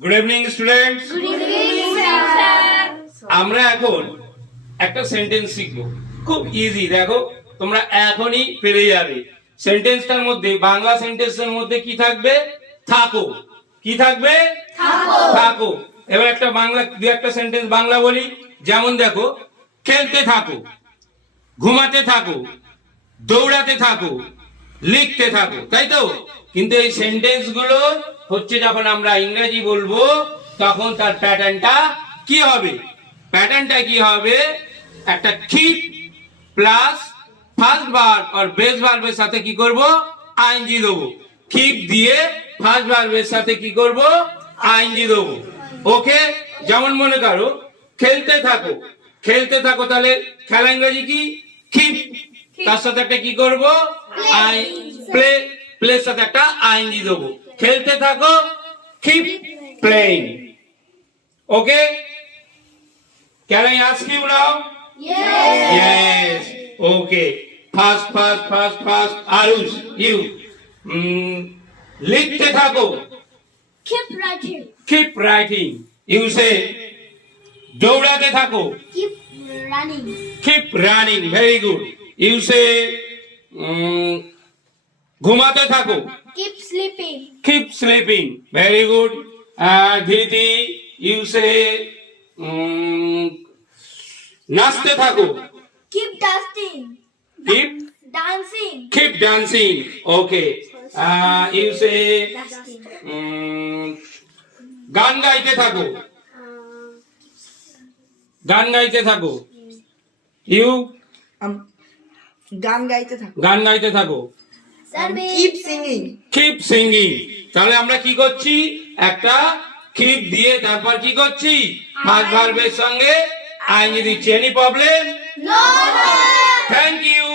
Good evening students. Good evening sir. আমরা এখন একটা সেন্টেন্স শিখবো, খুব ইজি। দেখো তোমরা এখনই পেরে যাবে। সেন্টেন্সটার মধ্যে, বাংলা সেন্টেন্সের মধ্যে কি থাকবে? থাকো। কি থাকবে? থাকো। থাকো। এবার একটা বাংলা, দু একটা সেন্টেন্স বাংলা বলি। যেমন দেখো, খেলতে থাকো, ঘুমাতে থাকো, দৌড়াতে থাকো, লিখতে থাকো, তাই তো? কিন্তু এই সেন্টেন্স গুলো হচ্ছে যখন আমরা ইংরেজি বলবো তখন তার প্যাটার্নটা কি হবে? প্যাটার্নটা কি হবে? একটা কিপ প্লাস ফার্স্ট ভার্ব আর বেস ভার্বের সাথে কি করব? আইএনজি দেবো। কিপ দিয়ে ফার্স্ট ভার্বের সাথে কি করব? আইএনজি দেবো। ওকে? যেমন মনে করো খেলতে থাকো, খেলতে থাকো, তাহলে খেলা ইংরেজি কি? কিপ। তার সাথে একটা কি করব? আই প্লে, প্লের সাথে একটা আইএনজি দেবো। খেলতে থাকো, keep playing. Okay? Can I ask you now? Yes. Okay. First. Arush, you. লিখতে থাকো। Keep writing. Keep writing. You say. দৌড়াতে থাকো। Keep running. Keep running. Very good. You say. ঘুমাতে থাকো। Keep sleeping. Keep sleeping. Very good. Dhiriti, you say. নাচতে থাকো। Keep dusting. Keep Dancing. dancing. Okay. You say. Dusting. গান গাইতে থাকো। গান গাইতে থাকো। ইউ গান গাইতে থাকো। গান গাইতে থাকো। Keep singing. Keep singing. তাহলে আমরা কি করছি? একটা কিপ দিয়ে তারপর কি করছি? ফার্স্ট ভার্বের সঙ্গে আইএনজি দিচ্ছি। Any problem? No. Thank you.